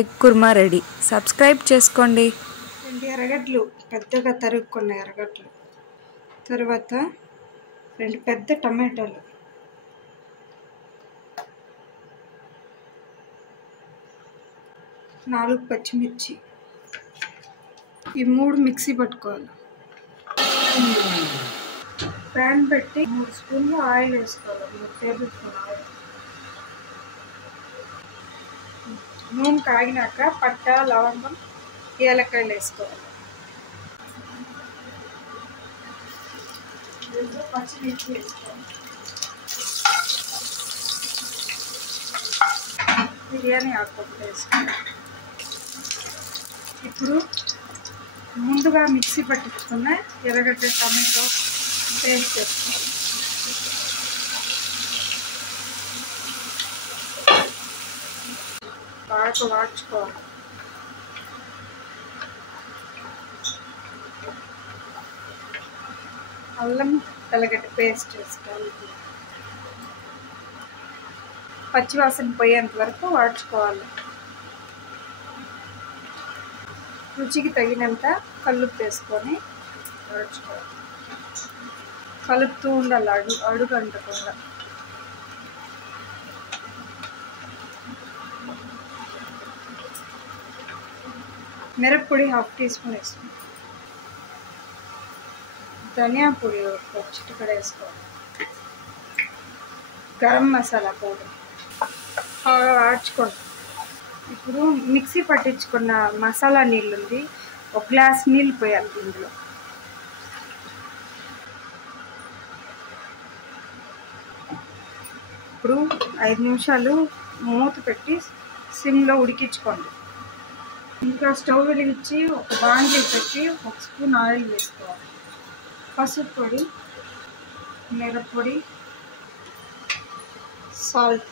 Egg kurma ready. Subscribe చేసుకోండి. 2 ఎర్రగడ్డలు పెద్దగా తరుక్కున్న ఎర్రగడ్డలు, తర్వాత 2 పెద్ద టమాటాలు, 4 పచ్చిమిర్చి, ఈ 3 మిక్సీ పట్టుకోవాలి. ప్యాన్ పెట్టి 3 స్పూన్లు ఆయిల్ వేసుకోవాలి. 3 టేబుల్ స్పూన్ ఆయిల్. నూనె కాగినాక పట్ట, లవంగం, ఏలక్కాయలు వేసుకోవాలి. పచ్చిమిర్చి వేసుకోవాలి. బిర్యానీ ఆకు వేసుకోవాలి. ఇప్పుడు ముందుగా మిక్సీ పట్టించుకున్న ఎర్రగడ్డ, టమాటో పేస్ట్ వేసుకోవాలి. బాగా వాడ్చుకోవాలి. అల్లం తెల్లగడ్డ పేస్ట్ వేసుకోవాలి. పచ్చివాసన పోయేంత వరకు వాడ్చుకోవాలి. రుచికి తగినంత కల్లుప్పు వేసుకొని వాడ్చుకోవాలి. కలుపుతూ ఉండాలి, అడుగు అంటకుండా. మిరప్పొడి 1/2 టీ స్పూన్ వేసుకోవాలి. ధనియా పొడి 1 చిటికెడు వేసుకోవాలి. గరం మసాలా పౌడర్ బాగా వాడ్చుకోండి. ఇప్పుడు మిక్సీ పట్టించుకున్న మసాలా నీళ్ళు ఉంది, 1 గ్లాస్ నీళ్ళు పోయాలి ఇందులో. ఇప్పుడు 5 నిమిషాలు మూత పెట్టి సిమ్లో ఉడికించుకోండి. ఇంకా స్టవ్ వెలిగించి ఒక బాండీ పెట్టి 1 స్పూన్ ఆయిల్ వేసుకోవాలి. పసుపు పొడి, మిరప్పొడి, సాల్ట్,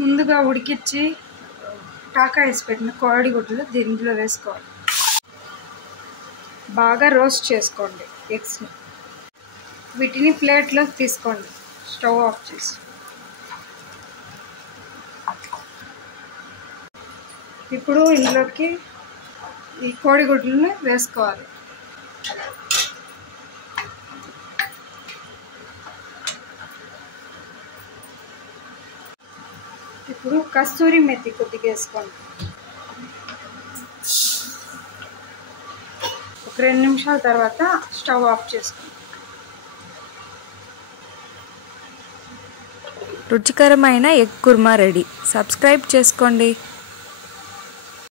ముందుగా ఉడికించి టాకా వేసి పెట్టిన కోడిగుడ్లు దీంట్లో వేసుకోవాలి. బాగా రోస్ట్ చేసుకోండి ఎగ్స్ని. వీటిని ప్లేట్లో తీసుకోండి. స్టవ్ ఆఫ్ చేసి ఇప్పుడు ఇందులోకి ఈ కోడిగుడ్లను వేసుకోవాలి. ఇప్పుడు కస్తూరి మెత్తి కొద్దిగా వేసుకోండి. ఒక 2 నిమిషాల తర్వాత స్టవ్ ఆఫ్ చేసుకోండి. రుచికరమైన ఎగ్ కుర్మా రెడీ. సబ్స్క్రైబ్ చేసుకోండి.